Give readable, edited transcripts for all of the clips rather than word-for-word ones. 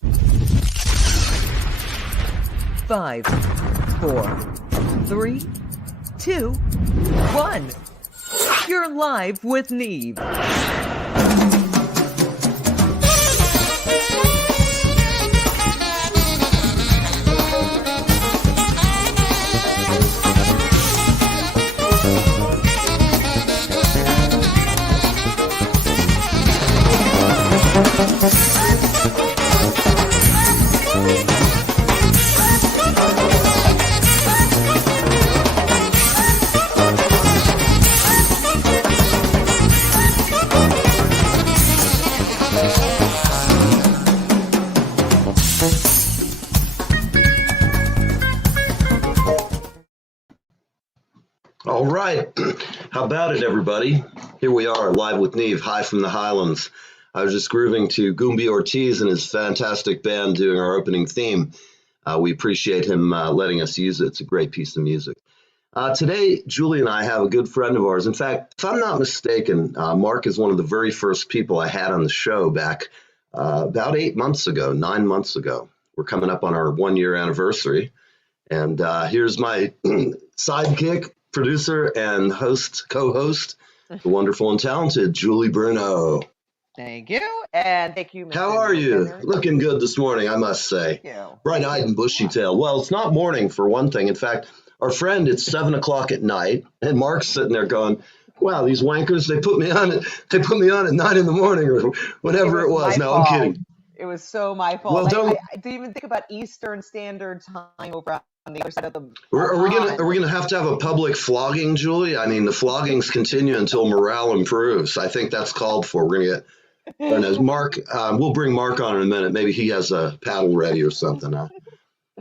5, 4, 3, 2, 1. You're live with Neve. All right. How about it, everybody? Here we are, live with Neve, high from the Highlands. I was just grooving to Goombie Ortiz and his fantastic band doing our opening theme. We appreciate him letting us use it. It's a great piece of music. Today, Julie and I have a good friend of ours. In fact, if I'm not mistaken, Mark is one of the very first people I had on the show back about 9 months ago. We're coming up on our 1-year anniversary. And here's my sidekick, producer, and co-host, the wonderful and talented Julie Bruno. Thank you, and thank you, Mr. How are you? Winter. Looking good this morning, I must say. Thank you. Bright-eyed and bushy-tailed. Well, it's not morning for one thing. In fact, our friend, it's 7 o'clock at night, and Mark's sitting there going, "Wow, these wankers! They put me on at 9 in the morning or whatever it was." No, I'm kidding. It was so my fault. Well, I didn't even think about Eastern Standard Time over on the other side of the. Are we gonna have to have a public flogging, Julie? I mean, the floggings continue until morale improves. I think that's called for. We're gonna get. And as Mark, we'll bring Mark on in a minute. Maybe he has a paddle ready or something.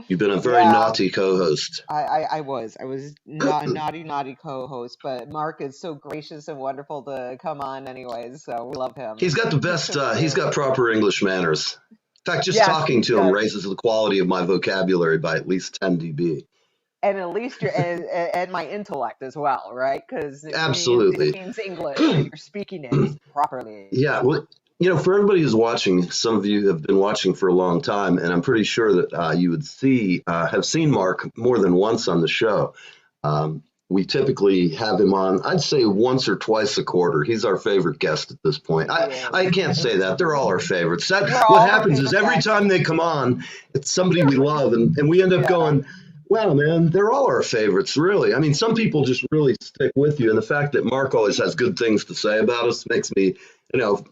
You've been a very naughty co-host. I was not naughty co-host, but Mark is so gracious and wonderful to come on anyways, so we love him. He's got the best. He's got proper English manners. In fact, just talking to him raises the quality of my vocabulary by at least 10 dB. And at least and my intellect as well, right? Because absolutely it means English. You're speaking it properly. Yeah, well, you know, for everybody who's watching, some of you have been watching for a long time, and I'm pretty sure that you would have seen Mark more than once on the show. We typically have him on, I'd say once or twice a quarter. He's our favorite guest at this point. I can't say that. They're all our favorites. What happens is every time they come on, it's somebody we love, and we end up going, "Wow, man, they're all our favorites, really." I mean, some people just really stick with you, and the fact that Mark always has good things to say about us makes me, you know,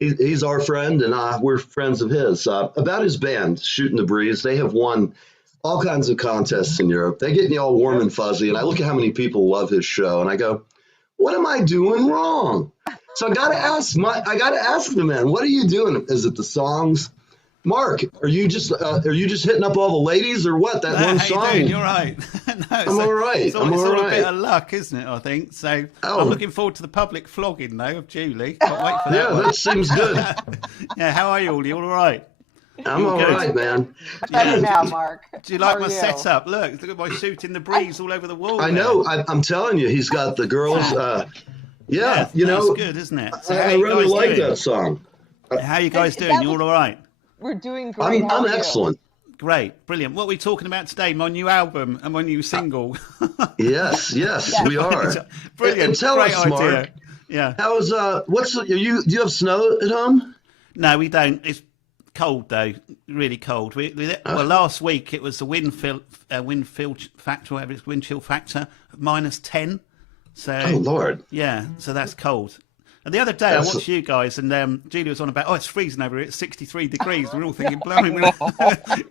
he's our friend, and we're friends of his. About his band, Shooting the Breeze, they have won all kinds of contests in Europe. They get me all warm and fuzzy, and I look at how many people love his show, and I go, "What am I doing wrong?" So I got to ask the man, what are you doing? Is it the songs? Mark, are you just hitting up all the ladies or what? That one song. How you doing? You're right. I'm all right. It's all a bit of luck, isn't it? I think so. I'm looking forward to the public flogging though of Julie. Can't wait for that. Yeah, that seems good. Yeah, how are you all? You all right? I'm all right, man. Better now, Mark. Do you like my setup? Look at my Shooting the Breeze all over the wall. I know. I'm telling you, he's got the girls. Yeah, you know, that's good, isn't it? So I really like that song. How are you guys doing? You all right? We're doing great. I'm excellent. Great, brilliant. What are we talking about today? My new album and my new single. Yes, we are. Brilliant. And tell Great us, idea. Mark. Yeah. How's do you have snow at home? No, we don't. It's cold though, really cold. Well, last week it was the wind chill factor -10. So. Oh Lord. Yeah, so that's cold. And the other day I watched you guys, and Julia was on about, it's freezing over here. It's 63 degrees. We're all thinking, blimey, we'll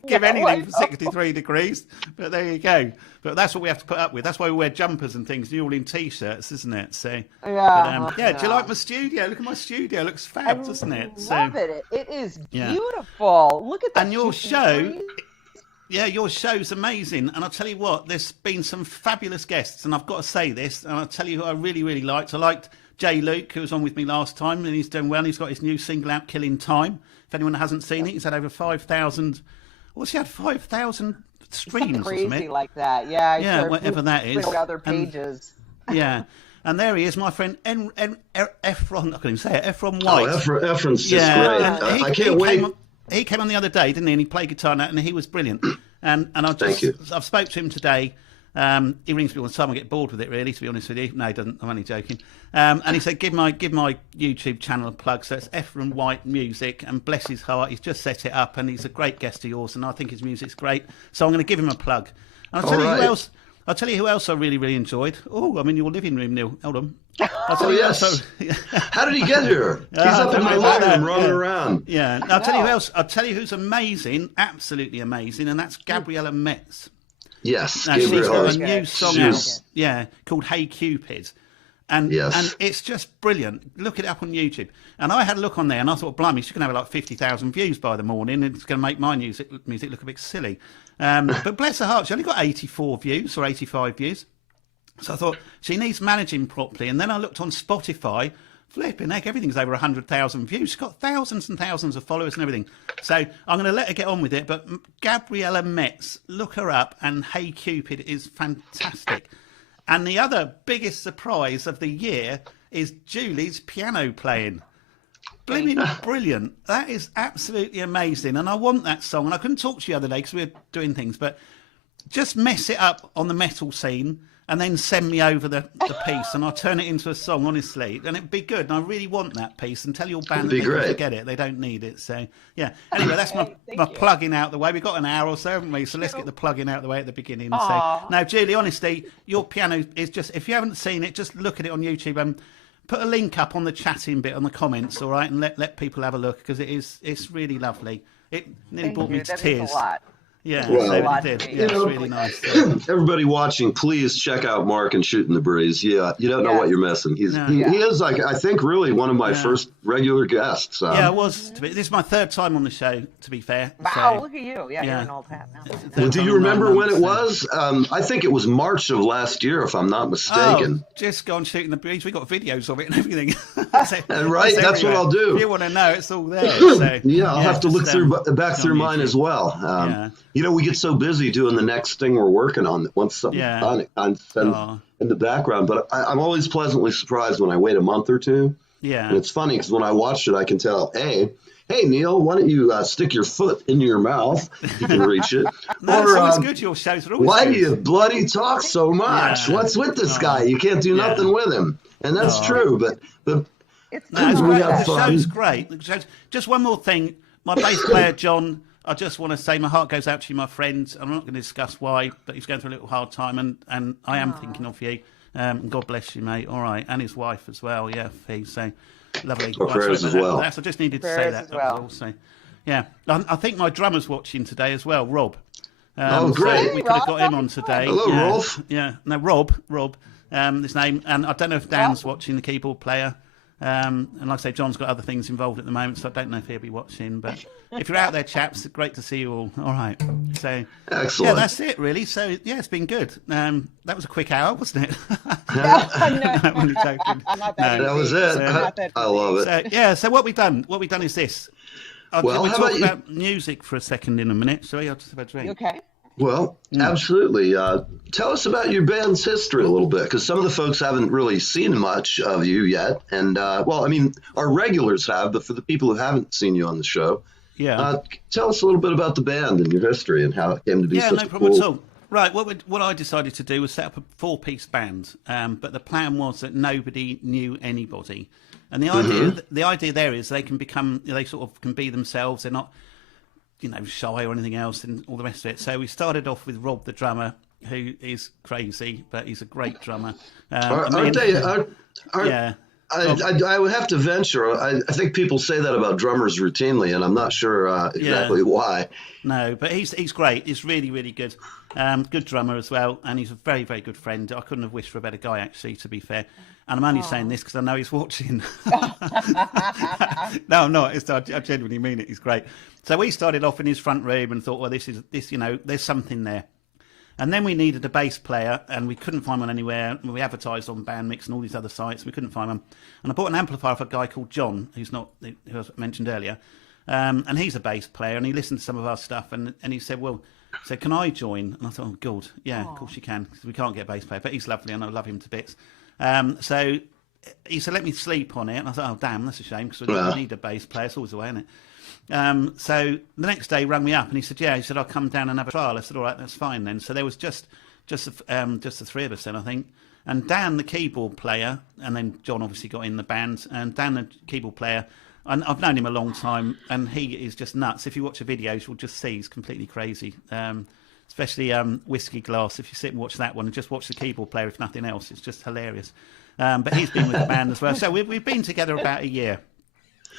give anything for 63 degrees. But there you go. But that's what we have to put up with. That's why we wear jumpers and things. You're all in T-shirts, isn't it? So yeah. Do you like my studio? Look at my studio. It looks fab, doesn't it? Love it. It is beautiful. Look at that. And your show. Yeah, your show's amazing. And I'll tell you what, there's been some fabulous guests. And I've got to say this, and I'll tell you who I really, really liked. I liked Jay Luke, who was on with me last time, and he's doing well. He's got his new single out, Killing Time. If anyone hasn't seen it, he's had over 5,000. What's he had? 5,000 streams or something. Crazy like that. Yeah. Yeah, whatever that is. Other pages. Yeah. And there he is, my friend Efron. I couldn't even say it. Efron White. Oh, Efron's just great. I can't wait. he came on the other day, didn't he? And he played guitar and he was brilliant. And I've spoke to him today. He rings me all the time. I get bored with it, really, to be honest with you. No, he doesn't. I'm only joking. And he said, give my YouTube channel a plug. So it's Ephraim White Music, and bless his heart, he's just set it up, and he's a great guest of yours, and I think his music's great. So I'm going to give him a plug. And I'll tell you who else I really, really enjoyed. Oh, I'm in your living room, Neil. Hold on. Yes. How did he get here? He's up in my living room running around. Yeah. I'll tell you who else. I'll tell you who's amazing, absolutely amazing, and that's Gabriella Metz. Yes, now, she's got a new song out, called Hey Cupid. And it's just brilliant. Look it up on YouTube. And I had a look on there, and I thought, blimey, she's going to have like 50,000 views by the morning, and it's going to make my music look a bit silly. But bless her heart, she only got 84 views or 85 views. So I thought, she needs managing properly. And then I looked on Spotify. Flipping heck, everything's over 100,000 views. She's got thousands and thousands of followers and everything. So I'm going to let her get on with it. But Gabriella Metz, look her up, and Hey Cupid is fantastic. And the other biggest surprise of the year is Julie's piano playing. Blimmin' brilliant. That is absolutely amazing. And I want that song. And I couldn't talk to you the other day because we were doing things. But just mess it up on the metal scene, and then send me over the piece, and I'll turn it into a song, honestly. And it'd be good. And I really want that piece. And tell your band that they can forget it. They don't need it. So, yeah. Anyway, that's my plugging out the way. We've got an hour or so, haven't we? So let's get the plugging out the way at the beginning. So, now, Julie, honestly, your piano is just, if you haven't seen it, just look at it on YouTube and put a link up on the chatting bit on the comments, all right? And let people have a look, because it's really lovely. It nearly brought me to tears. Means a lot. Yeah, well, it did. Yeah, it's really nice. Everybody watching, please check out Mark and Shooting the Breeze. Yeah, you don't know what you're missing. He is, like, I think, really one of my first regular guests. Yeah, it was. This is my third time on the show, to be fair. Wow, look at you. Yeah, you're an old hat now. Well, do you remember when it was? I think it was March of last year, if I'm not mistaken. Oh, just go on Shooting the Breeze. We got videos of it and everything. Right, that's what I'll do. If you want to know, it's all there. So, I'll have to look back through mine as well. You know, we get so busy doing the next thing we're working on that once something's done, it sends in the background. But I'm always pleasantly surprised when I wait a month or two. Yeah. And it's funny because when I watched it, I can tell, hey, Neil, why don't you stick your foot in your mouth? You can reach it. No, it's always good. Your shows are always why good. do you bloody talk so much? What's with this guy? You can't do nothing with him. And that's true. But it's great. The show's great. Just one more thing. My bass player, John, I just want to say my heart goes out to you, my friends. I'm not going to discuss why, but he's going through a little hard time, and I am thinking of you. God bless you, mate. All right, and his wife as well. Yeah, Fee. So lovely. Prayers as well. I just needed to say that. Also, yeah, I think my drummer's watching today as well, Rob. Great. So we could have got him on today. Hello, Rolf. Yeah, no, Rob. His name, and I don't know if Dan's watching, the keyboard player. And like I say, John's got other things involved at the moment, so I don't know if he'll be watching. But if you're out there, chaps, great to see you all. All right. So, excellent. Yeah, that's it, really. So, yeah, it's been good. That was a quick hour, wasn't it? That was it. So, I love it. So what we've done is this. We'll talk about music for a second in a minute. So I'll just have a drink. Okay. Well, absolutely. Tell us about your band's history a little bit, because some of the folks haven't really seen much of you yet. And, our regulars have, but for the people who haven't seen you on the show, tell us a little bit about the band and your history and how it came to be such a problem at all. Right, what I decided to do was set up a 4-piece band, but the plan was that nobody knew anybody. And the idea there is they sort of can be themselves. They're not shy or anything else and all the rest of it. So we started off with Rob, the drummer, who is crazy, but he's a great drummer. I would have to venture. I think people say that about drummers routinely, and I'm not sure exactly why. No, but he's great. He's really, really good. Good drummer as well, and he's a very, very good friend. I couldn't have wished for a better guy, actually, to be fair. And I'm only saying this because I know he's watching. No, I'm not. I genuinely mean it. He's great. So we started off in his front room and thought, well, there's something there. And then we needed a bass player, and we couldn't find one anywhere. We advertised on Bandmix and all these other sites. We couldn't find one. And I bought an amplifier for a guy called John, who I mentioned earlier. And he's a bass player, and he listened to some of our stuff, and he said, can I join? And I thought, oh, God, yeah, of course you can, because we can't get a bass player. But he's lovely, and I love him to bits. So he said, let me sleep on it. And I thought, oh, damn, that's a shame, because we need a bass player. It's always the way, isn't it? So the next day he rang me up and he said, yeah, he said, I'll come down and have a trial. I said, all right, that's fine then. So there was just the three of us then, I think. And Dan, the keyboard player, and then John obviously got in the band, and Dan, the keyboard player, and I've known him a long time, and he is just nuts. If you watch the videos, you'll just see he's completely crazy. Especially Whiskey Glass, if you sit and watch that one and just watch the keyboard player, if nothing else, it's just hilarious. But he's been with the band as well. So we've been together about a year.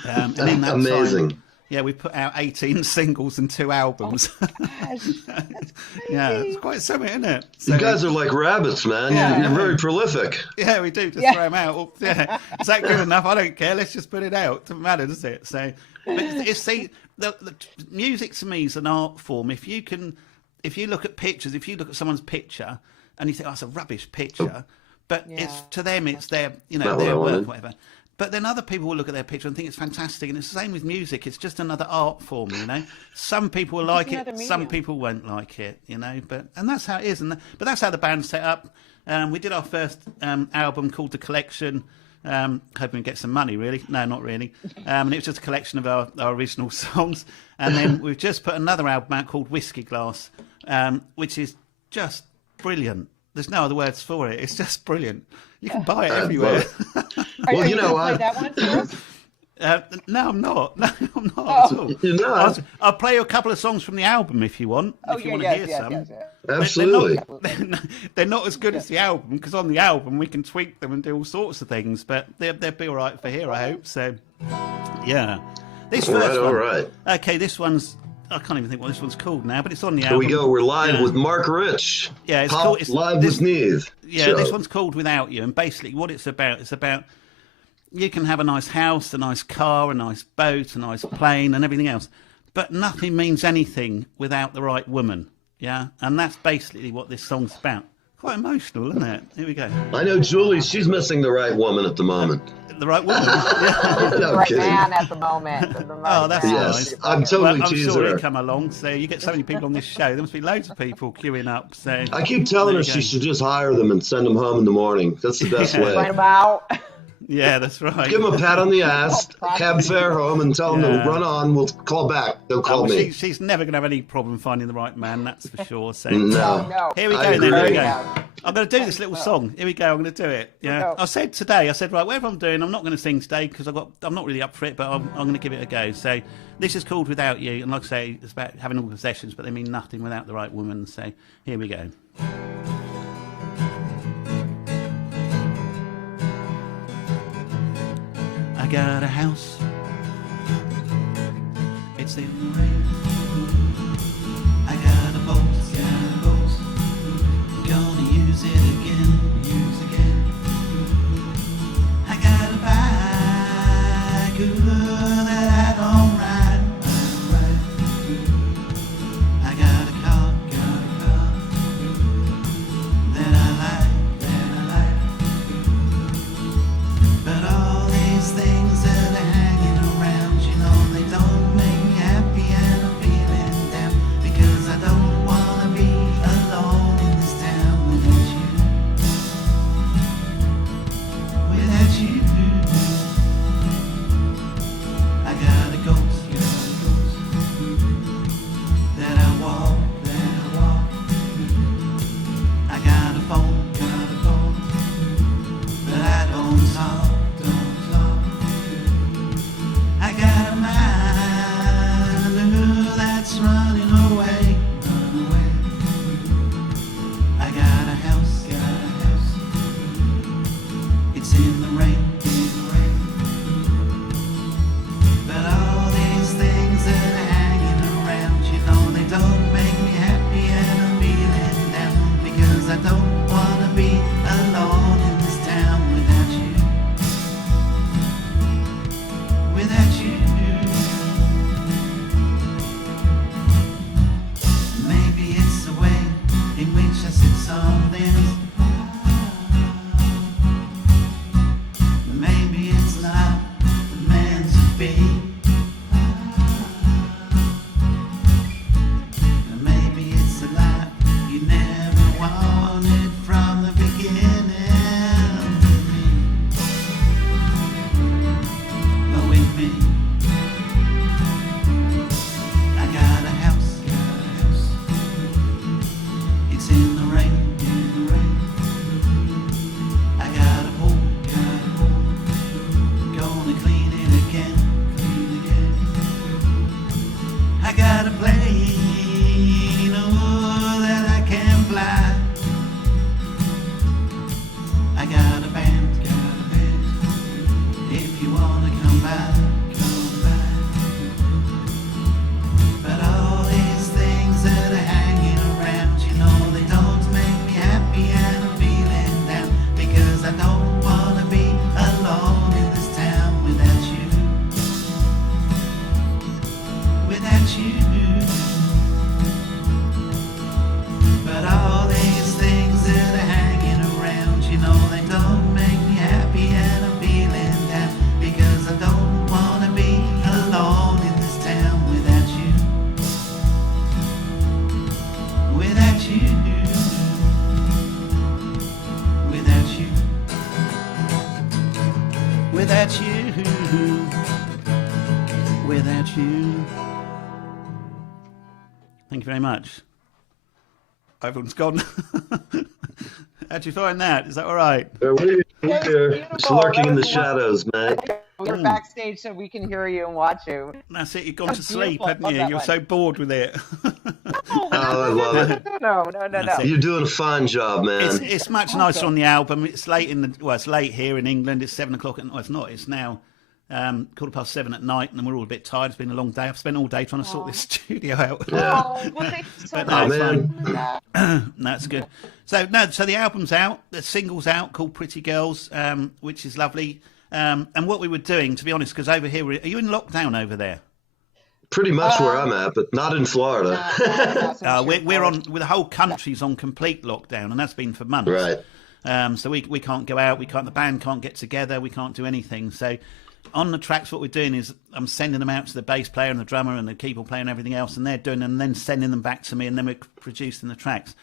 And in that Amazing. Time, yeah, we put out 18 singles and 2 albums. Oh gosh, that's crazy. Yeah, it's quite something, isn't it? So, You guys are like rabbits, man. Yeah. You're very prolific. yeah, we do just throw them out. Well, yeah, is that good enough? I don't care. Let's just put it out. Doesn't matter, does it? So, but the music to me is an art form. If you look at pictures, if you look at someone's picture and you think, oh, it's a rubbish picture, but it's to them, it's their, their work, whatever. But then other people will look at their picture and think it's fantastic, and it's the same with music. It's just another art form, Some people will like it, some people won't like it, and that's how it is. But that's how the band's set up. We did our first album called The Collection, hoping we get some money, really. No, not really. And it was just a collection of our original songs. And then we've just put another album out called Whiskey Glass, which is just brilliant. There's no other words for it. It's just brilliant. You can buy it everywhere. Are you gonna play that one for us? No, I'm not. No, I'm not at all. You're not? I'll play you a couple of songs from the album if you want. If you want to hear some. Yes. Absolutely. They're not as good as the album, because on the album we can tweak them and do all sorts of things, but they'll be all right for here, I hope. So, yeah. This first one. All right. Okay, this one's... I can't even think what this one's called now, but it's on the Here album. we go. We're live with Mark Rich. Yeah, it's Pop called... It's, live with Neve. Yeah, Show. this one's called Without You, and basically what it's about you can have a nice house, a nice car, a nice boat, a nice plane, and everything else, but nothing means anything without the right woman, yeah? And that's basically what this song's about. Quite emotional, isn't it? Here we go. I know Julie, she's missing the right woman at the moment. The right woman? Yeah. No Right kidding. man at the moment. Oh, that's Yes, nice. I'm totally I'm teasing sure her. he'll come along, so you get so many people on this show. There must be loads of people queuing up. So I keep telling her there you she go. should just hire them and send them home in the morning. That's the best Yeah. way. Right about. Yeah, that's right. Give them a pat on the ass, cab fare home, and tell them Yeah. to run on. We'll call back. They'll call me. She's never going to have any problem finding the right man, that's for sure. So No. No. here we go I then. Here we agree. go. I'm going to do this little song. Here we go. I'm going to do it. Yeah. Go. I said today, right, whatever I'm doing, I'm not going to sing today because I'm not really up for it, but I'm going to give it a go. So this is called Without You, and like I say, it's about having all possessions, but they mean nothing without the right woman. So here we go. I got a house. It's in the rain. I got a boat. Gonna use it again. I got a bike that I don't ride. I got a car that I like. But all these things that are hanging around, they don't make me happy, and I feel If you wanna come back, come back. But all these things that are hanging around, you know, they don't make me happy and I'm feeling down, because I don't wanna be alone in this town without you. Without you. But all these things that are hanging around, you know, they don't make me happy and I'm feeling down, because I don't wanna be alone in this town without you. Without you. Without you. Without you. Without you. Thank you very much. Everyone's gone. How'd you find that? Is that all right? We're beautiful. just lurking in the That was shadows, man. We're backstage so we can hear you and watch you. That's it. You've gone to sleep, beautiful. haven't Love you? that You're one. so bored with it. Oh, I love it. No. That's it. You're doing a fine job, man. It's much nicer on the album. It's late it's late here in England. It's 7 o'clock. Well, it's not. It's now 7:15 at night, and we're all a bit tired. It's been a long day. I've spent all day trying to sort this studio out. Oh, well, thank you so But much. no, it's man. fine. That's good. So the album's out. The single's out called Pretty Girls, which is lovely. And what we were doing, to be honest, because over here, are you in lockdown over there? Pretty much where I'm at, but not in Florida. We're on. The whole country's on complete lockdown, and that's been for months. Right. So we can't go out. The band can't get together. We can't do anything. So on the tracks, what we're doing is I'm sending them out to the bass player and the drummer and the keyboard player and everything else, and they're doing them and then sending them back to me, and then we're producing the tracks.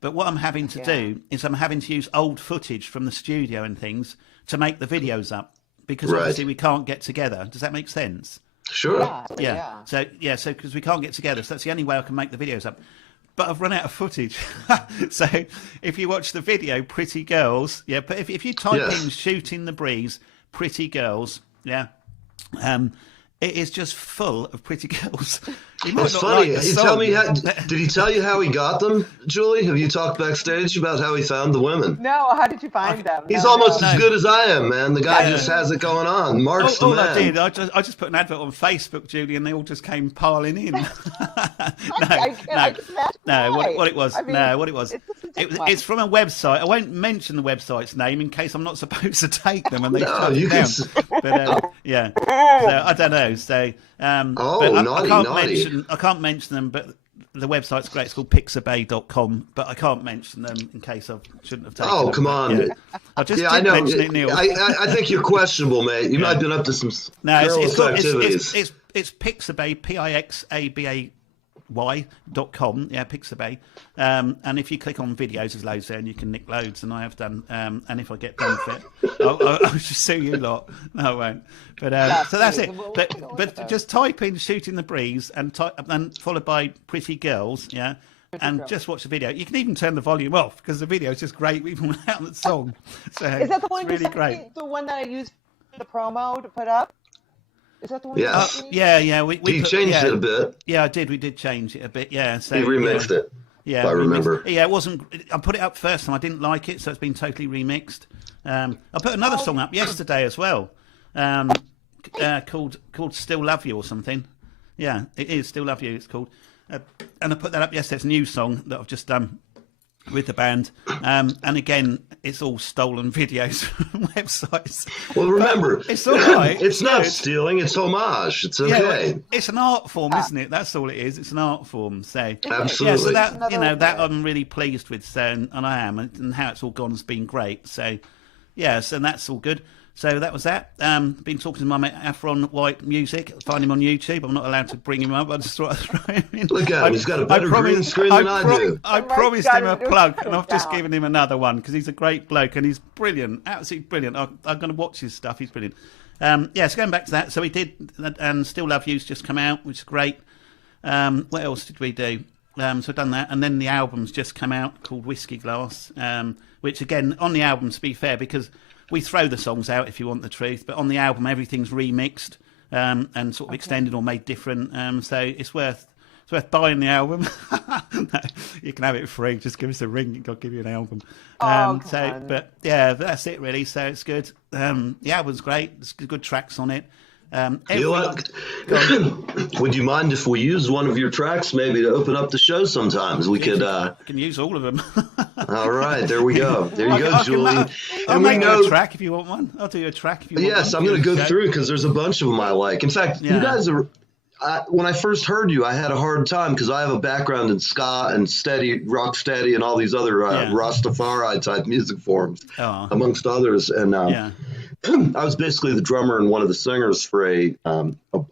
But what I'm having to do is I'm having to use old footage from the studio and things to make the videos up, because obviously we can't get together. Does that make sense? Sure. Yeah. So because we can't get together, so that's the only way I can make the videos up. But I've run out of footage. So if you watch the video, Pretty Girls, but if you type in Shooting the Breeze, Pretty Girls, it is just full of pretty girls. It's funny. Did he tell you how he got them, Julie? Have you talked backstage about how he found the women? No, how did you find them? He's almost as good as I am, man. The guy just has it going on. Mark's the man. I did. I just put an advert on Facebook, Julie, and they all just came piling in. I can imagine why. What it was. I mean, What it was. It's from a website. I won't mention the website's name in case I'm not supposed to take them and they shut it down. But so I don't know. So I can't mention them, but the website's great. It's called pixabay.com, but I can't mention them in case I shouldn't have taken them. Oh, come on. Yeah. I just I know. mention it, Neil. I think you're questionable, mate. You might have been up to some girls' activities. It's Pixabay, PIXABAY.com, Pixabay. And if you click on videos, there's loads there, and you can nick loads, and I have done. And if I get done with it, I'll just sue you lot. No, I won't. But so that's it. But just type in "Shooting the Breeze" and followed by "Pretty Girls," and just watch the video. You can even turn the volume off because the video is just great, even without the song. So is that the one? It's really great. The one that I used for the promo to put up. Is that the one? Yeah. We changed it a bit. Yeah, I did. We did change it a bit. Yeah. So he remixed it. Yeah, if I remember. It wasn't. I put it up first, and I didn't like it, so it's been totally remixed. I put another song up yesterday as well, called "Still Love You" or something. Yeah, it is "Still Love You." It's called, and I put that up yesterday. It's a new song that I've just done with the band, and again, it's all stolen videos from websites. Well, remember, it's all right. It's not stealing; it's homage. It's okay. Yeah, it's an art form, isn't it? That's all it is. It's an art form. So absolutely, so that I'm really pleased with. So and I am, and how it's all gone has been great. So and that's all good. So that was that. Been talking to my mate Afron White Music. Find him on YouTube. I'm not allowed to bring him up. I just thought I'd throw him in. Look at him. He's got a better green screen than I do. I promised him a plug, and I've just given him another one because he's a great bloke and he's brilliant, absolutely brilliant. I'm going to watch his stuff. He's brilliant. So going back to that. So we did, and Still Love You's just come out, which is great. What else did we do? So I've done that, and then the album's just come out called Whiskey Glass, which again on the album, to be fair, because we throw the songs out if you want the truth, but on the album everything's remixed and sort of extended or made different. So it's worth It's worth buying the album. No, you can have it free. Just give us a ring. I'll give you an album. But yeah, that's it really. So it's good. The album's great. There's good tracks on it. You know what? Would you mind if we used one of your tracks maybe to open up the show sometimes? We could. Can use all of them. All right, there we go. There you go, Julie. I'll make you a track if you want one. I'll do you a track if you want one. Yes, I'm going to go through because there's a bunch of them I like. In fact, you guys are. When I first heard you, I had a hard time because I have a background in ska and rock steady, and all these other Rastafari type music forms, amongst others. And I was basically the drummer and one of the singers for a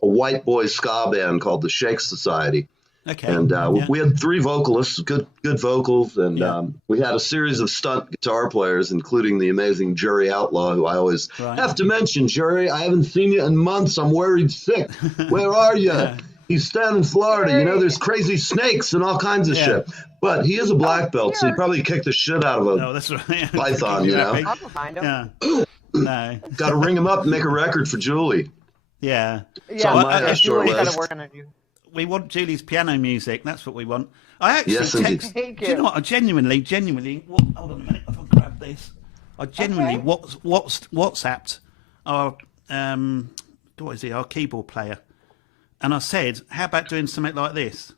white boy ska band called the Shake Society. Okay. And we had 3 vocalists, good vocals, and we had a series of stunt guitar players, including the amazing Jerry Outlaw, who I always have to mention. Jerry, I haven't seen you in months. I'm worried sick. Where are you? He's down in Florida. Jerry. You know, there's crazy snakes and all kinds of shit. But he is a black belt, so he probably kicked the shit out of a python, you know. I'll find him. Yeah. No. Got to ring him up and make a record for Julie. Yeah. Julie's got to work on it. We want Julie's piano music. That's what we want. I actually Thank you. Do you know what? I genuinely. Hold on a minute. If I grab this, I genuinely WhatsApped our our keyboard player, and I said, "How about doing something like this?"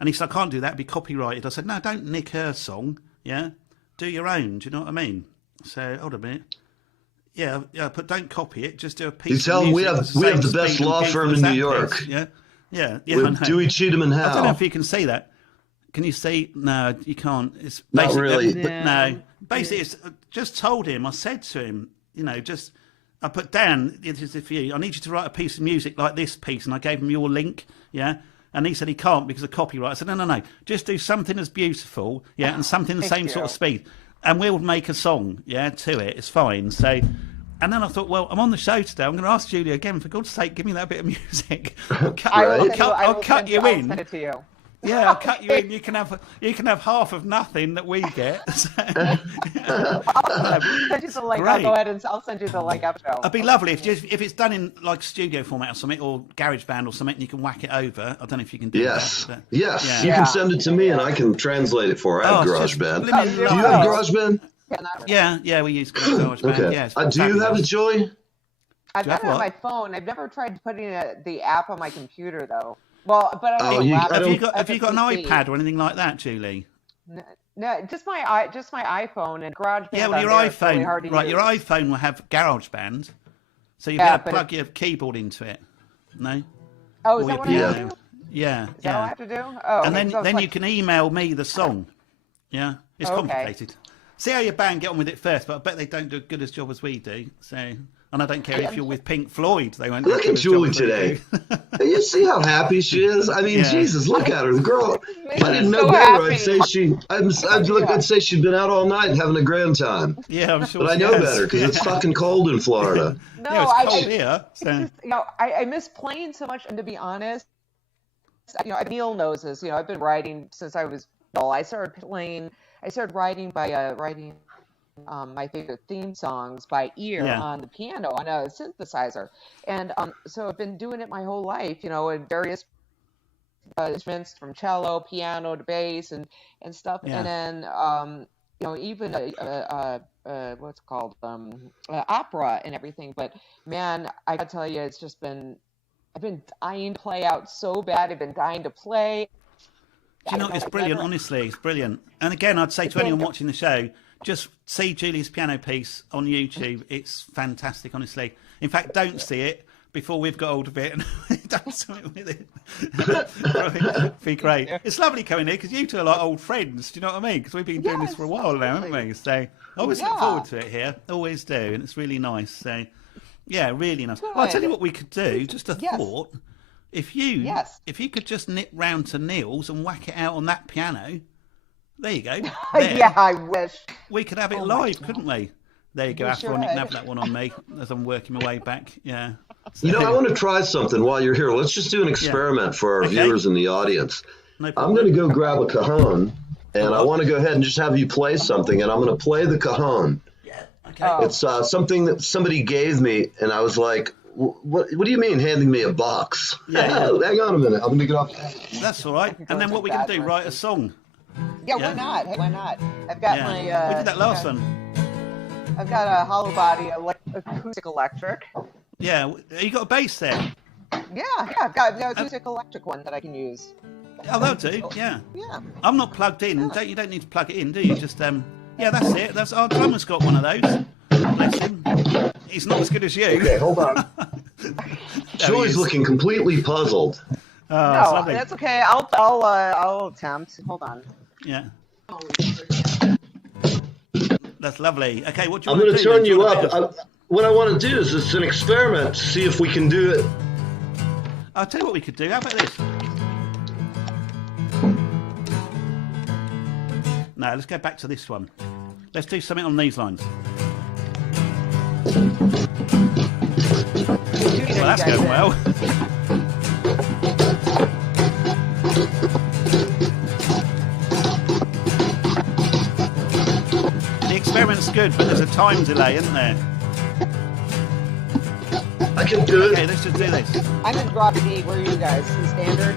And he said, "I can't do that. It'd be copyrighted." I said, "No, don't nick her song. Yeah, do your own. Do you know what I mean?" So hold a minute. Yeah, but don't copy it. Just do a piece. You tell him we have the best law firm in New York. Yeah. With Dewey, Cheatham, and Howe. I don't know if you can see that. Can you see? No, you can't. It's not really. No. Basically, it's just told him. I said to him, I put down. This is for you. I need you to write a piece of music like this piece, and I gave him your link. Yeah. And he said he can't because of copyright. I said, no. Just do something as beautiful, and something the same sort of speed. And we'll make a song, to it. It's fine. So, and then I thought, well, I'm on the show today. I'm going to ask Julie again, for God's sake, give me that bit of music. I'll cut you in. I'll send it to you. Yeah, I'll cut you in. You can have half of nothing that we get. I'll send you the link. Great. I'll go ahead and I'll send you the link after. It'd be lovely if it's done in like studio format or something, or GarageBand or something, and you can whack it over. I don't know if you can do that. But, yes. You can send it to me and I can translate it for her. I have GarageBand. Do you have GarageBand? Yeah, we use GarageBand. Okay. Yeah, do you have it, Joey? I've got it on my phone. I've never tried putting the app on my computer though. Well, but have you got an iPad or anything like that, Julie? No, just my iPhone and GarageBand. Yeah, well, your iPhone, really right? Your iPhone will have GarageBand, so you better plug your keyboard into it. No. Oh, is that what I have to do? Yeah. Is that what I have to do? Oh, and then you can email me the song. Yeah, it's complicated. See how your band get on with it first, but I bet they don't do as good a job as we do. So. And I don't care if you're with Pink Floyd. They won't. Look at Julie today. You see how happy she is? I mean, Jesus, look at her. The girl. If I didn't know better, I'd say she'd been out all night having a grand time. Yeah, I'm sure. But I know better because it's fucking cold in Florida. No, it's cold here. So. I miss playing so much, and to be honest, Neil knows this. I've been writing since I was. Well, I started writing by writing. My favorite theme songs by ear on the piano on a synthesizer, and so I've been doing it my whole life, in various instruments from cello, piano to bass and stuff, and then even what's it called opera and everything. But man, I gotta tell you, it's just been I've been dying to play out so bad. I've been dying to play. It's brilliant. Honestly, it's brilliant. And again, I'd say to anyone watching the show, just see Julie's piano piece on YouTube. It's fantastic, honestly. In fact, don't see it before we've got hold of it and done something with it. It'd be great. It's lovely coming here because you two are like old friends. Do you know what I mean? Because we've been doing this for a while now, haven't we? So I always look forward to it here. Always do. And it's really nice. So, yeah, really nice. Well, I'll tell you what we could do. Just a thought. If you could just nip round to Neil's and whack it out on that piano. There you go. Yeah, I wish. We could have it live, couldn't we? There you go, Afron. You can have that one on me as I'm working my way back. Yeah. So, I want to try something while you're here. Let's just do an experiment for our viewers in the audience. No I'm going to go grab a cajon, and I want to go ahead and just have you play something, and I'm going to play the cajon. Yeah, okay. It's something that somebody gave me, and I was like, What do you mean handing me a box? Yeah. Hang on a minute. I'm going to get off. That's all right. And then what we going to do? Write a song? Yeah, why not? Hey, why not? I've got my. we did that last one. I've got a hollow body acoustic electric. Yeah. You got a bass there? Yeah, I've got an acoustic electric one that I can use. Oh, that'll do. Yeah. Yeah. I'm not plugged in. You don't need to plug it in, do you? Just yeah, that's it. That's our drummer's got one of those. Bless him. He's not as good as you. Okay, hold on. Julie's looking completely puzzled. No, that's okay. I'll attempt. Hold on. Yeah. That's lovely. Okay, what do you I'm want going to to do? turn you up. What I want to do is it's an experiment to see if we can do it. I'll tell you what we could do. How about this? No, let's go back to this one. Let's do something on these lines. Well, that's going well. The experiment's good, but there's a time delay, isn't there? I can do it. Okay, let's just do this. I'm in drop D. Where are you guys? In standard?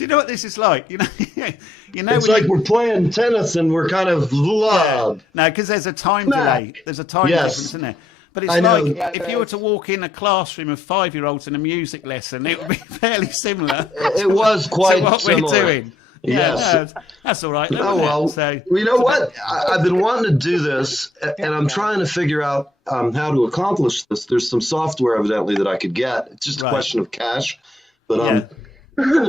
You know what this is like? You know, it's like we're playing tennis and we're kind of no, because there's a time delay. There's a time difference, isn't there? But it's like if you were to walk in a classroom of 5-year-olds in a music lesson, it would be fairly similar. It was quite to what similar. We're doing. Yes. Yeah, no, that's all right. Oh well. So, you know what? I've been wanting to do this, and I'm trying to figure out how to accomplish this. There's some software evidently that I could get. It's just a question of cash, but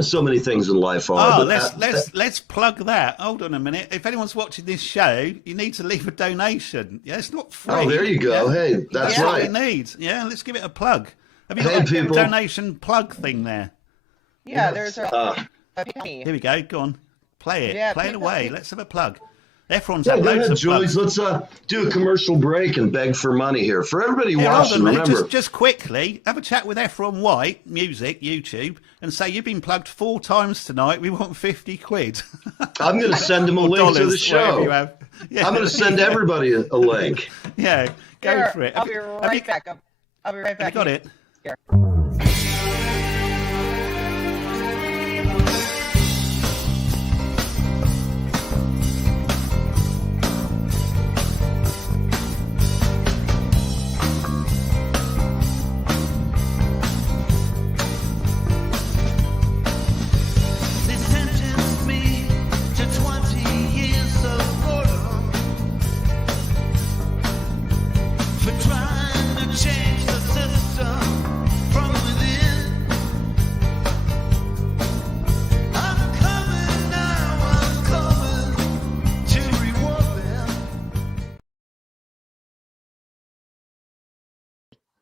so many things in life are. Oh, let's plug that. Hold on a minute. If anyone's watching this show, you need to leave a donation. Yeah, it's not free. Oh, there you go. Yeah. Hey, that's right. What we need. Yeah, let's give it a plug. Have you got a people. donation plug thing there? Yeah, there's a Here we go. Go on. Play it. Yeah, play it away. Let's have a plug. Ephron's go had loads ahead, of Julius. plugs. Let's do a commercial break and beg for money here. For everybody watching, remember. Just quickly, have a chat with Ephron White, Music, YouTube, and say, you've been plugged 4 times tonight. We want 50 quid. I'm going to send him a link to the show. Yeah. I'm going to send everybody a link. Yeah, go for it. I'll be right back. I'll be right back. Have you got it? Here.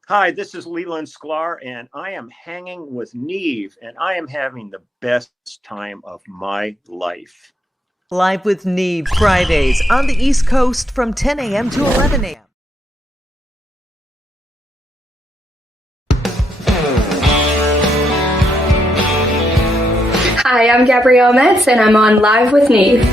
Hi, this is Leland Sklar, and I am hanging with Neve, and I am having the best time of my life. Live with Neve, Fridays on the East Coast from 10 a.m. to 11 a.m. Hi, I'm Gabrielle Metz, and I'm on Live with Neve.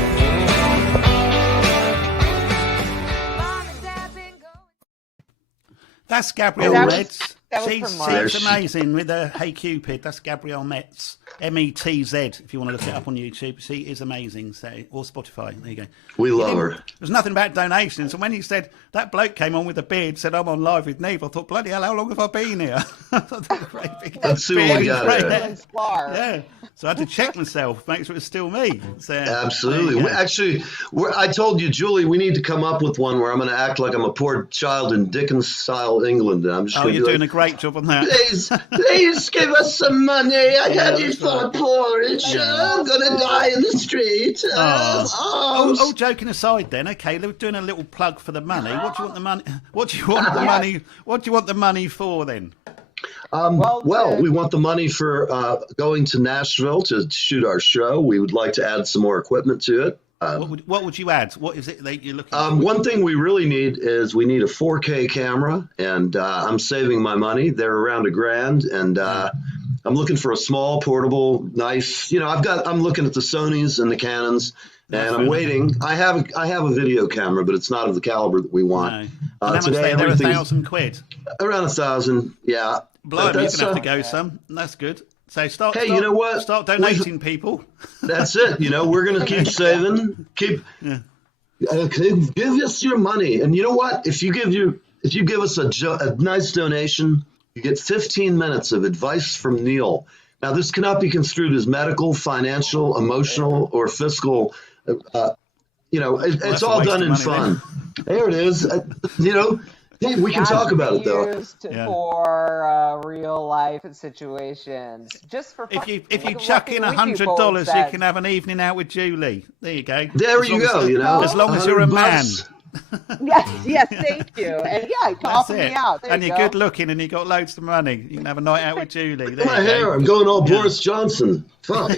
That's Gabrielle Metz. She's amazing with her Hey Cupid. That's Gabrielle Metz. Metz, if you want to look it up on YouTube. She is amazing. So, or Spotify. There you go. We love her. There's nothing about donations. And when you said that bloke came on with a beard, said I'm on Live with Neve, I thought, bloody hell, how long have I been here? Let's see what we got here. Yeah. So I had to check myself, make sure it was still me. So, absolutely. I told you, Julie, we need to come up with one where I'm going to act like I'm a poor child in Dickens-style England. And I'm just going to you're doing a great job on that. Please give us some money. I can't eat for porridge. I'm gonna die in the street. Oh, joking aside, then, okay, they're doing a little plug for the money. What do you want the money? What do you want the money? What do you want the money for then? Well, we want the money for going to Nashville to shoot our show. We would like to add some more equipment to it. What would you add? What is it that you're looking for? One thing we really need is we need a 4K camera, and I'm saving my money. They're around $1,000, and I'm looking for a small, portable, nice. I'm looking at the Sonys and the Canons, and I'm waiting. I have a video camera, but it's not of the caliber that we want. No. How much they're £1,000? Around $1,000, yeah. Blimey, you're gonna have to go some. That's good. So start. Hey, you know what? Start donating, people. That's it. We're gonna keep saving. Give us your money, and you know what? If you give us a nice donation, you get 15 minutes of advice from Neil. Now, this cannot be construed as medical, financial, emotional, or fiscal. It's all done in fun. There it is. We can talk about it though. Used for real life situations, just for fun. If you chuck in $100, you can have an evening out with Julie. There you go. There you go. As long as you're a man. Yes, thank you. And offer me out. And you're good looking and you got loads of money. You can have a night out with Julie. There my hair, I'm going all Boris Johnson. Fuck.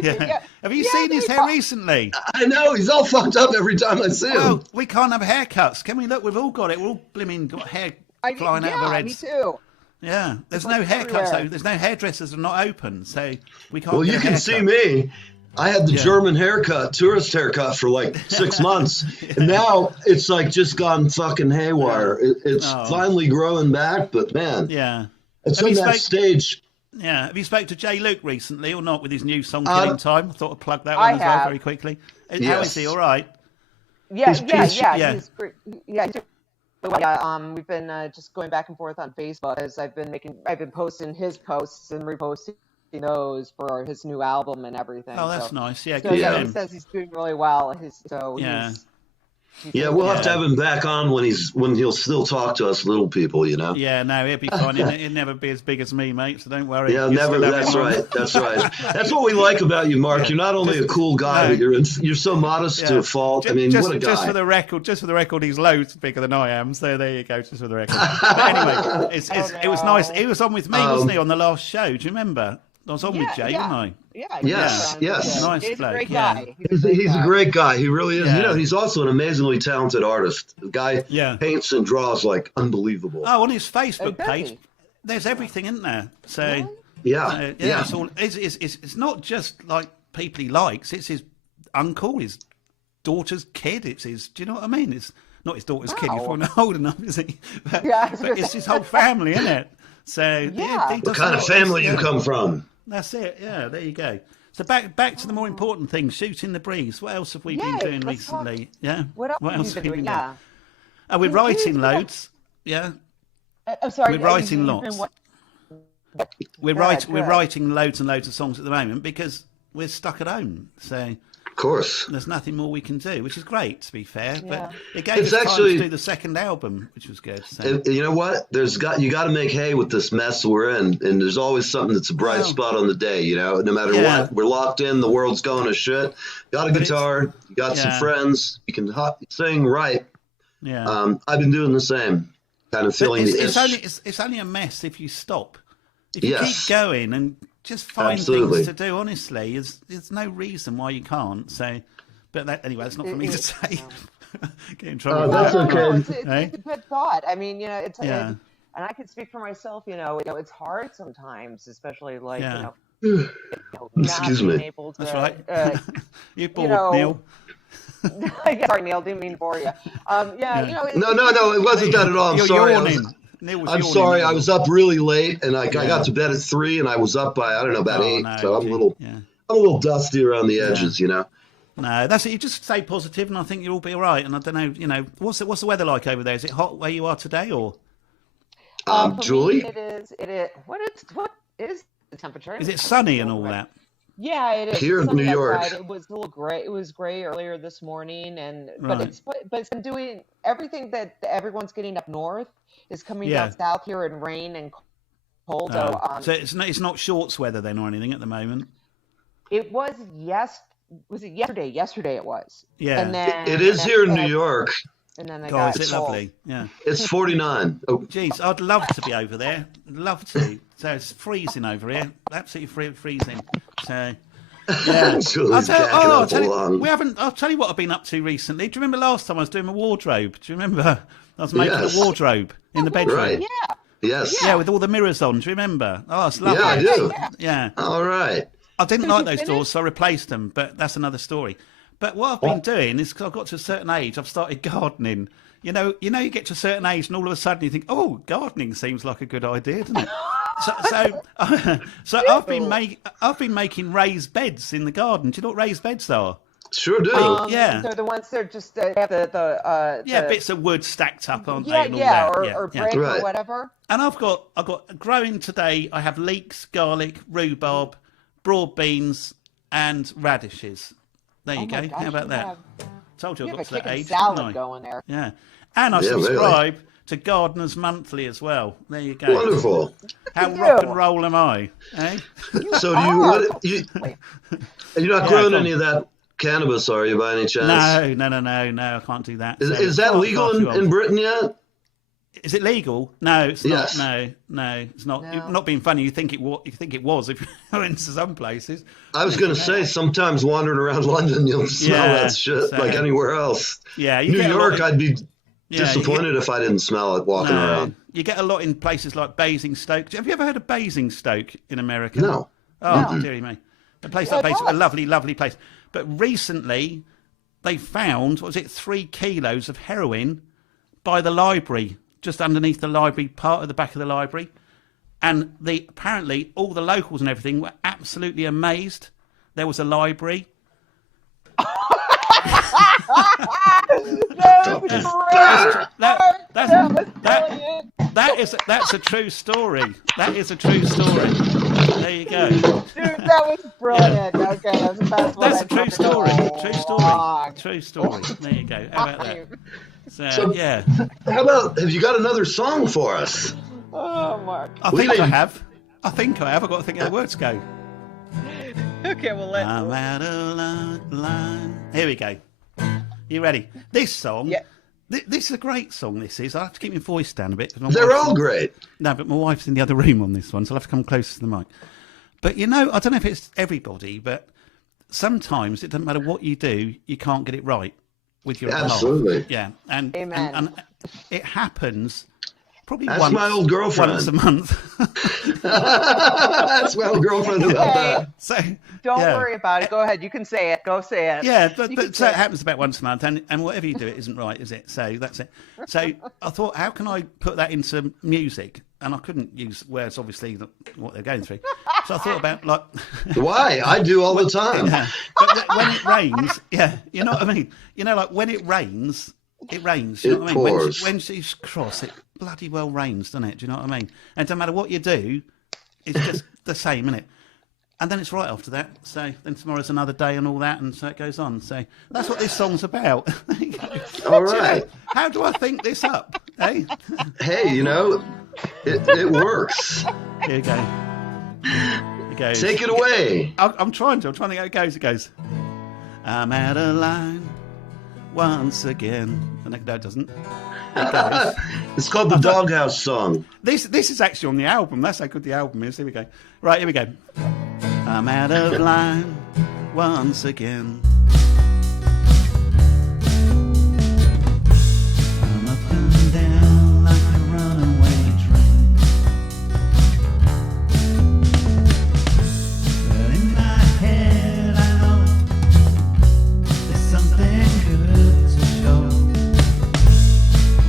Yeah. Have you seen his hair recently? I know, he's all fucked up every time I see him. Well, we can't have haircuts. Can we look? We've all got it. We're all blimmin' got hair flying out of our heads. Me too. Yeah, there's no haircuts though. There's no hairdressers are not open, so we can't. Well, you can see me. I had the German tourist haircut for like 6 months. And now it's like just gone fucking haywire. It's finally growing back, but man. Yeah. It's on that stage. Yeah. Have you spoke to Jay Luke recently or not with his new song Killing Time? I thought I'd plug that one as well very quickly. How is he? All right? Yeah. He's great. We've been just going back and forth on Facebook as I've been posting his posts and reposting those for his new album and everything. Oh, that's nice. Yeah, good. Yeah, he says he's doing really well. We'll have to have him back on when he'll still talk to us little people, Yeah, no, he'll be fine. He'll never be as big as me, mate. So don't worry. Yeah, never. That's right. That's right. That's what we like about you, Mark. You're not only a cool guy, but you're so modest to a fault. What a guy. Just for the record, he's loads bigger than I am. So there you go. Just for the record. But anyway, it was nice. He was on with me, wasn't he, on the last show? Do you remember? I was on with Jay, wasn't I? Yeah. Yes. Nice he's bloke. A great guy. He's a great guy. He really is. He's also an amazingly talented artist. The guy paints and draws like unbelievable. Oh, on his Facebook page, there's everything in there. So it's all. It's not just like people he likes. It's his uncle, his daughter's kid. It's his. Do you know what I mean? It's not his daughter's kid. He's probably not old enough, is he? But it's his whole family, isn't it? So what kind of family you come from? That's it. Yeah, there you go. So back to the more important thing, shooting the breeze. What else have we been doing recently? Yeah. What else have you been doing? Yeah. We're writing loads. Yeah. I'm sorry. We're writing lots. We're writing loads and loads of songs at the moment because we're stuck at home. So of course, there's nothing more we can do, which is great, to be fair. But it gave us time to do the second album, which was good. So. You know what? You got to make hay with this mess we're in, and there's always something that's a bright spot on the day. No matter what, we're locked in. The world's going to shit. Got a guitar. You got some friends. You can sing, write. Yeah. I've been doing the same. Kind of feeling it's only a mess if you stop. If you keep going and just find things to do, honestly, there's no reason why you can't. So, but anyway, that's not for me to say. Get in trouble. That's okay. It's a good thought. I mean, it's and I can speak for myself. It's hard sometimes, especially like Excuse me. Able to, that's right. You're bored, Neil. Sorry, Neil. Didn't mean to bore you. No, it wasn't that at all. I'm sorry. I'm sorry. I was up really late, and I got to bed at 3, and I was up by about 8. No, so I'm a little dusty around the edges, No, that's it. You just stay positive, and I think you'll all be all right. And I don't know, what's the weather like over there? Is it hot where you are today, or? Julie, it is. What is the temperature? Is it sunny and all that? Yeah, it is. Here It's in New sunny York. outside. It was a little gray. It was gray earlier this morning, and Right. but it's been doing everything that everyone's getting up north is coming Yeah. down south here in rain and cold. So So it's not shorts weather then or anything at the moment. it was was it yesterday? Yesterday it was. Yeah. And then It is here in New York. And then I God, got is it cold. lovely? Yeah. It's 49. Oh, Jeez, I'd love to be over there. Love to. So it's freezing over here. Absolutely freezing. So yeah. Julie's backing up along. I'll tell you what I've been up to recently. Do you remember last time I was doing my wardrobe? Do you remember? I was making Yes. a wardrobe in the bedroom. Right. Yeah. Yes. Yeah, with all the mirrors on. Do you remember? Oh, it's lovely. Yeah, I do. Yeah. All right. I didn't Did like you those finish? doors, so I replaced them. But that's another story. But what I've been doing is, because I've got to a certain age, I've started gardening. You get to a certain age, and all of a sudden you think, "Oh, gardening seems like a good idea, doesn't it?" So I've been making raised beds in the garden. Do you know what raised beds are? Sure do. Yeah. They're the ones that are just have the Bits of wood stacked up, aren't they? yeah, and all yeah, that. or brick Right. or whatever. And I've got growing today. I have leeks, garlic, rhubarb, broad beans, and radishes. There you Oh go. my gosh, How about you that? have- Told you I You got have to a that chicken age, salad didn't I? going there. Yeah. And I Yeah, really. subscribe to Gardeners Monthly as well. There you go. Wonderful. How You rock do. and roll am I? Eh? So are. you're not Yeah, growing go on. any of that cannabis, are you, by any chance? No, I can't do that. Is So that far legal too in old. Britain yet? Is it legal? No, it's not. Yes. No, it's not. No. You're not being funny. You think it was if you're into some places. I was going to say, sometimes wandering around London, you'll smell Yeah, that shit so- like anywhere else. Yeah, you New get a lot York, of- I'd be Yeah, you disappointed if I didn't smell it walking No, around. you get a lot in places like Basingstoke. Have you ever heard of Basingstoke in America? No. Oh, dearie me. A place like Yeah, Basingstoke, a nice. lovely, lovely place. But recently, they found, 3 kilos of heroin by the library, just underneath the library, part of the back of the library. And apparently all the locals and everything were absolutely amazed. There was a library. That's a true story. That is a true story. There you go. Dude, that was brilliant. Okay, that's the best one. That's a I've true heard story. in a True story. long True story. There you go. How about that? So- Yeah. How about, have you got another song for us? Oh, Mark. I think I have. I've got to think how the words go. Okay, well, let's. I'm out of line. Here we go. You ready? This song. Yeah. This is a great song. This is. I have to keep my voice down a bit. 'Cause my They're wife's all great. No, but my wife's in the other room on this one, so I'll have to come closer to the mic. But I don't know if it's everybody, but sometimes it doesn't matter what you do, you can't get it right with your Absolutely. laugh. Yeah, and Amen. it happens probably Ask my old girlfriend. once a month. That's my old girlfriend about that. So Don't yeah. worry about it. Go ahead. You can say it. Go say it. Yeah, You can but so say it happens about once a month, and whatever you do, it isn't right, is it? So that's it. So I thought, how can I put that into music? And I couldn't use words, obviously, what they're going through. So I thought about, like... Why? I do all the time. Yeah. But when it rains, yeah, you know what I mean? Like when it rains, you know It what I mean? pours. When she's cross, it bloody well rains, doesn't it? Do you know what I mean? And it doesn't matter what you do, it's just the same, isn't it? And then it's right after that. So then tomorrow's another day and all that, and so it goes on. So that's what this song's about. All right. How do I think this up? Eh? Hey, it works. Here we go. It goes. Take it away. I'm trying to think how it goes. It goes. I'm out of line once again. No, it doesn't. It goes. It's called the Doghouse Song. This is actually on the album. That's how good the album is. Here we go. Right, here we go. I'm out of line once again. I'm up and down like a runaway train. But in my head I know there's something good to show.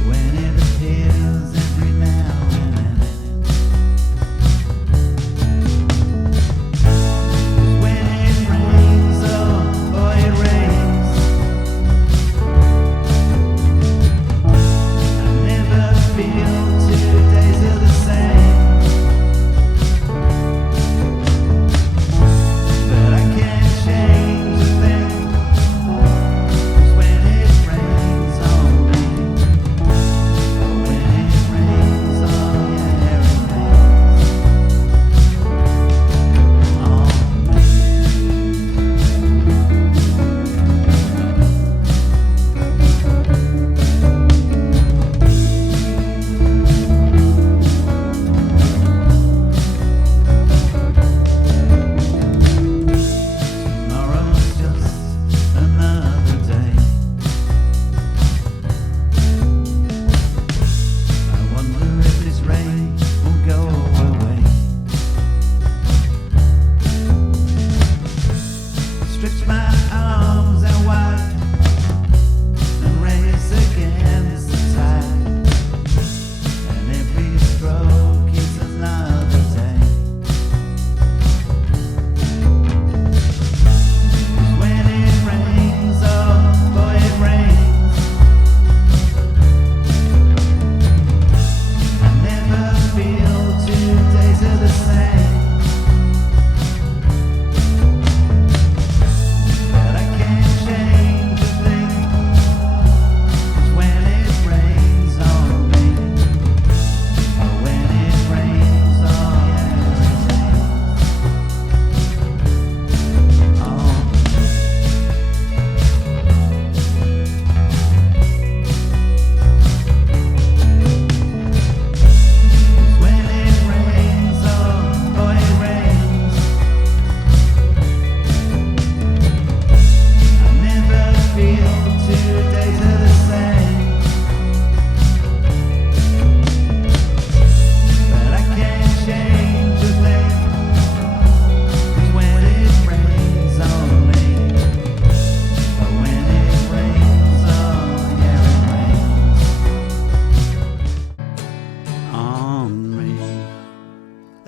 When it appears every now and then. When it rains, oh boy, it rains.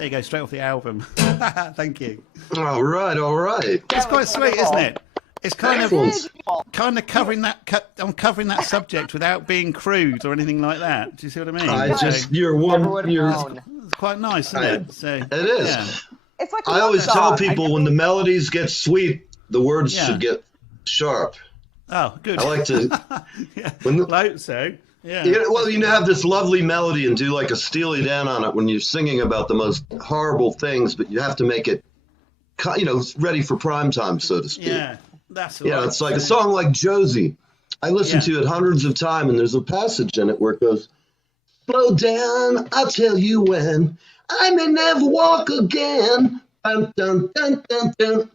you go, straight off the album. Thank you. All right. It's quite sweet, isn't it? It's kind Excellent. of covering that. I'm covering that subject without being crude or anything like that. Do you see what I mean? Never would have known. It's quite nice, isn't it? So, it is. Yeah. It's like a I always love tell song. people when the melodies get sweet, the words should get sharp. Oh, good. I like to. Yeah, When like so. Yeah. well, you have this lovely melody and do like a Steely Dan on it when you're singing about the most horrible things, but you have to make it, ready for prime time, so to speak. Yeah, that's It's like a song like Josie. I listened to it hundreds of times, and there's a passage in it where it goes, "Slow down, I'll tell you when. I may never walk again." Dun, dun, dun, dun, dun.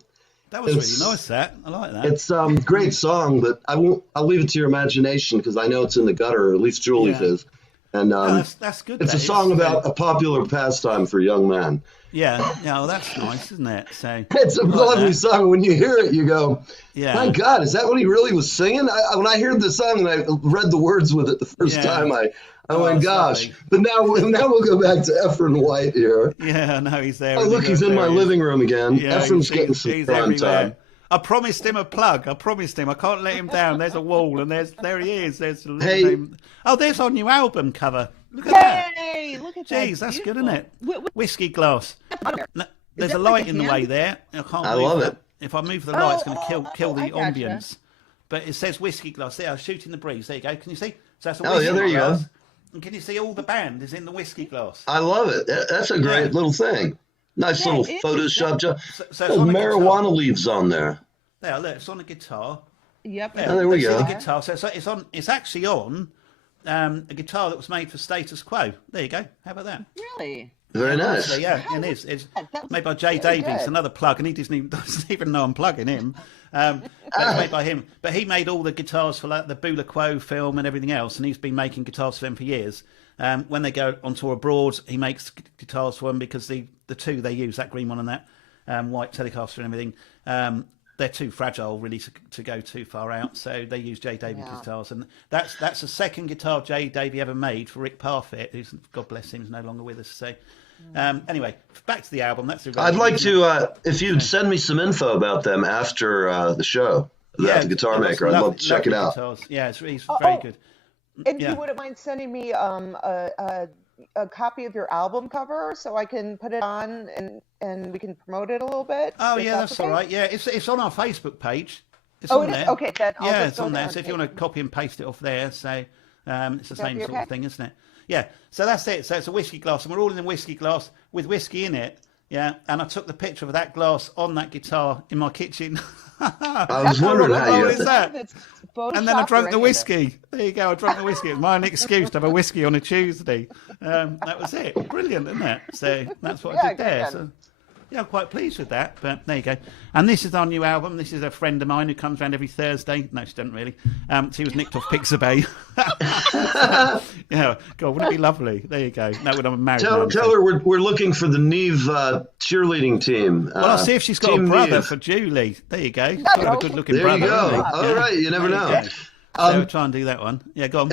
That was really nice. That I like that. It's a great song, but I'll leave it to your imagination because I know it's in the gutter, or at least Julie's is. And that's good. It's a song about a popular pastime for young men. Yeah, well, that's nice, isn't it? So It's a lovely song. When you hear it, you go, "My God, is that what he really was singing?" When I heard the song and I read the words with it the first time, I went, "Gosh!" Lovely. But now we'll go back to Ephraim White here. Yeah, no, he's there. Oh, look, he's in my living room again. Yeah, Ephraim's getting some prime time. I promised him a plug. I can't let him down. There's a wall, and there he is. There's there's our new album cover. Look at that. Yay! Look at that. Jeez, that's good, isn't it? Whiskey glass. There's a light in the way there. I love it. If I move the light, it's going to kill the ambience. But it says whiskey glass there. Shooting the breeze. There you go. Can you see? So that's a whiskey there you glass. go. And can you see all the band is in the whiskey glass? I love it. That's a great little thing. Nice little Photoshop job. So marijuana leaves on there. There, look, it's on a guitar. Yep. There we go. The guitar. So it's actually on a guitar that was made for Status Quo. There you go. How about that? Really? Very nice. So, yeah, it is. It's made by Jay Davies, good. another plug, and he doesn't even know I'm plugging him. But it's made by him. But he made all the guitars for like the Bula Quo film and everything else, and he's been making guitars for them for years. When they go on tour abroad, he makes guitars for them because the two they use, that green one and that white Telecaster and everything, they're too fragile really to go too far out, so they use Jay Davy guitars, and that's the second guitar Jay Davy ever made for Rick Parfitt, who's, God bless him, is no longer with us. So anyway, back to the album. I'd like to if you'd send me some info about them after the show. The guitar maker, I'd love to check it out. Guitars. Yeah, he's very good. And you wouldn't mind sending me a copy of your album cover so I can put it on and we can promote it a little bit? Oh, yeah, that's all right. Yeah, it's on our Facebook page. It's on it is? There. Okay, then I'll it's on there. So if you want to copy and paste it off there, so it's the same sort of thing, isn't it? Yeah, so that's it. So it's a whiskey glass, and we're all in a whiskey glass with whiskey in it. Yeah, and I took the picture of that glass on that guitar in my kitchen. I was wondering how you... What is that? And then I drank the whiskey. There you go, I drank the whiskey. It was my only excuse to have a whiskey on a Tuesday. That was it. Brilliant, isn't it? So that's what I did there. So, yeah, I'm quite pleased with that, but there you go. And this is our new album. This is a friend of mine who comes around every Thursday. No, she doesn't really. She was nicked off Pixabay. Yeah, God, wouldn't it be lovely? There you go. That would have a married man. Tell her we're looking for the Neve cheerleading team. Well, I'll see if she's got a brother for Julie. There you go. Got to have a good-looking brother. There you go. All right, you never know. So we'll try and do that one. Yeah, go on.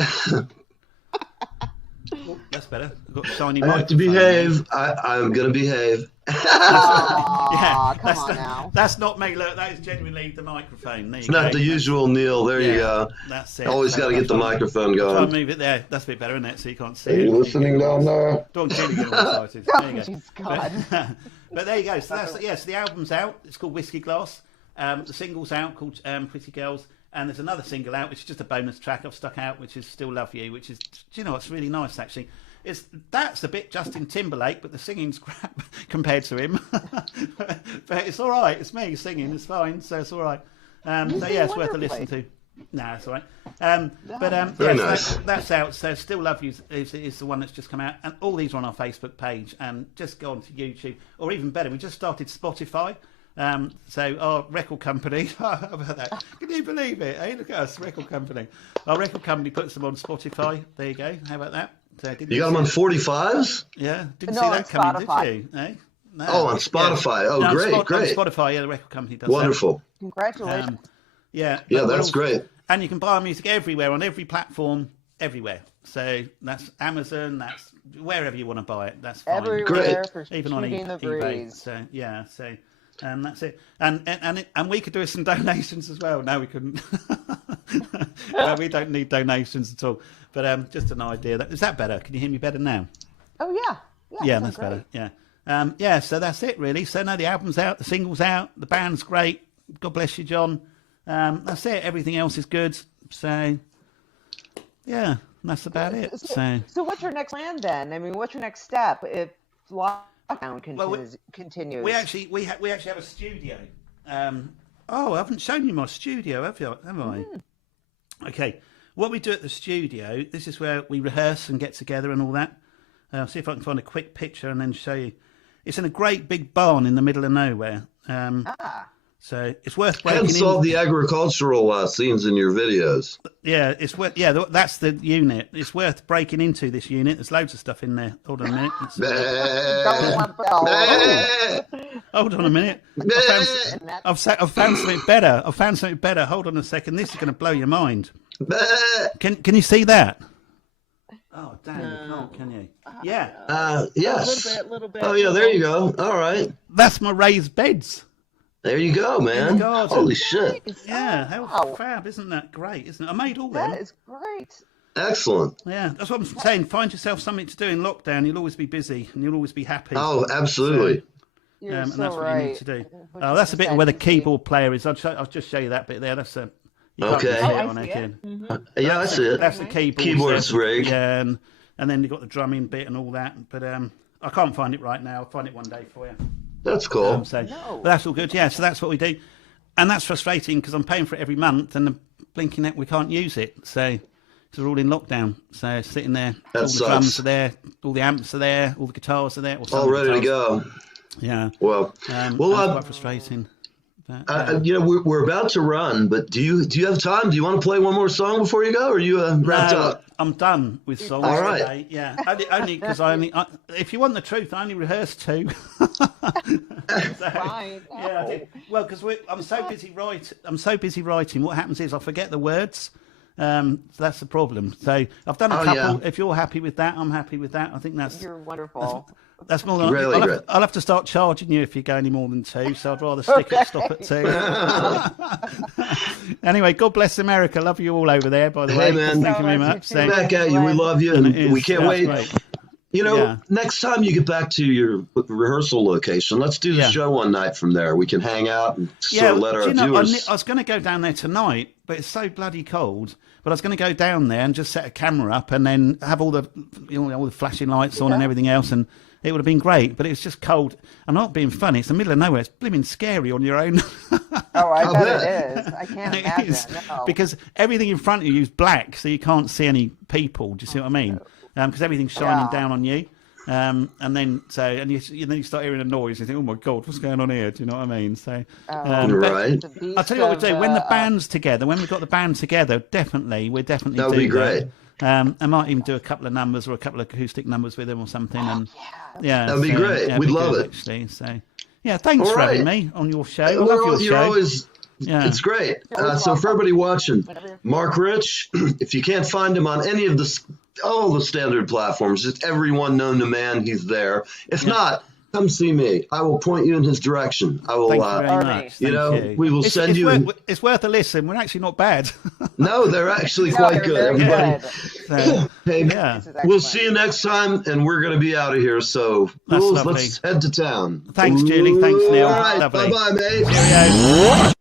That's better. I've got shiny. I have to behave. I'm going to behave. Yeah, come on now. That's not me. Look, that is genuinely the microphone. It's not the usual Neil. There you go. That's it. Always got to get the microphone going. Try and move it there. That's a bit better, isn't it? So you can't see. Are you listening down there? Don't Julie get all excited. There you go. God. But there you go. So that's so the album's out. It's called Whiskey Glass. The single's out called Pretty Girls. And there's another single out, which is just a bonus track I've stuck out, which is Still Love You, which is, do you know, it's really nice, actually. That's a bit Justin Timberlake, but the singing's crap compared to him. But it's all right. It's me singing. It's fine, so it's all right. So, yeah, it's worth a listen to. No, it's all right. Very nice. That's out. So Still Love You is the one that's just come out. And all these are on our Facebook page. And just go on to YouTube. Or even better, we just started Spotify. So our record company, how about that? Can you believe it? Hey, look at us, record company. Our record company puts them on Spotify. There you go. How about that? So you got them on 45s? Yeah, didn't see that coming, Spotify. did you? Eh? No. Oh, on Spotify. Yeah. Oh, great. On Spotify, yeah, the record company does Wonderful. Congratulations. Yeah, that's great. And you can buy our music everywhere, on every platform, everywhere. So that's Amazon. That's wherever you want to buy it. That's fine. Everywhere for Even on shooting the eBay. breeze. So yeah. So that's it. And we could do some donations as well. No, we couldn't. Well, we don't need donations at all. But just an idea. Is that better? Can you hear me better now? Oh yeah. Yeah, that's better. Yeah. So that's it really. So no, the album's out, the single's out, the band's great. God bless you, John. That's it. Everything else is good. So yeah, that's about it. So what's your next plan then? I mean, what's your next step if lockdown continues? We actually have a studio. I haven't shown you my studio, have I? Okay. What we do at the studio, this is where we rehearse and get together and all that. I'll see if I can find a quick picture and then show you. It's in a great big barn in the middle of nowhere. So it's worth breaking in. And solve the agricultural scenes in your videos. Yeah, it's worth. Yeah, that's the unit. It's worth breaking into this unit. There's loads of stuff in there. Hold on a minute. Hold on a minute. I've found something better. Hold on a second. This is going to blow your mind. Can you see that? Oh, damn, you can't, can you? Yeah. Yes. A little bit. Oh, yeah, there you go. All right. That's my raised beds. There you go, man. Holy shit. Yeah, how fab. Isn't that great, isn't it? I made all them. That is great. Excellent. Yeah, that's what I'm saying. Find yourself something to do in lockdown. You'll always be busy and you'll always be happy. Oh, absolutely. You're and so that's what right. you need to do. Oh, that's a bit where the keyboard player is. I'll just show you that bit there. That's a... Okay. Yeah, I see it. That's the keyboard. Keyboard's rig. Yeah, and then you've got the drumming bit and all that. But I can't find it right now. I'll find it one day for you. That's cool. But that's all good. Yeah, so that's what we do. And that's frustrating because I'm paying for it every month and the blinking net, we can't use it. So we're all in loqudown. So sitting there, all the drums are there, all the amps are there, all the guitars are there. All ready to go. Yeah. Well, that's quite frustrating. We're about to run, but do you have time? Do you want to play one more song before you go, or are you wrapped up? I'm done with songs today. Yeah, only because if you want the truth, I only rehearsed 2. Fine. Yeah, I did. Well, because I'm so busy writing. What happens is I forget the words. So that's the problem. So I've done a couple. Yeah. If you're happy with that, I'm happy with that. I think you're wonderful. That's more than I'll have to start charging you if you go any more than 2. So I'd rather stop at 2. Anyway, God bless America. Love you all over there. By the way, man. Thank you very much. Back at you. We love you, and we can't wait. Great. Next time you get back to your rehearsal location, let's do the show one night from there. We can hang out and sort of let our viewers. I was going to go down there tonight, but it's so bloody cold. But I was going to go down there and just set a camera up and then have all the flashing lights on and everything else, and it would have been great. But it's just cold. I'm not being funny. It's the middle of nowhere. It's blimmin' scary on your own. Oh, I bet it is. I can't imagine. No. Because everything in front of you is black, so you can't see any people. Do you see what I mean? Because everything's shining down on you. And then you start hearing a noise and you think, oh my God, what's going on here? Do you know what I mean? So, right. I'll tell you what we do. When the band's together, when we've got the band together, we're definitely that would be great. I might even do a couple of numbers or a couple of acoustic numbers with them or something. And that'd be great. We'd love it. Actually, so thanks for having me on your show. I love your show. Always, it's great. So for everybody watching, Mark Rich, if you can't find him on any of all the standard platforms, just everyone known to man, he's there. If not, come see me. I will point you in his direction. I will. Thank you very much. We will send you. It's worth a listen. We're actually not bad. No, they're actually quite good. Everybody. Good. We'll see you next time, and we're going to be out of here. So, fools, let's head to town. Thanks, Julie. Thanks, Neil. All right. Lovely. Bye-bye, mate. Cheerio.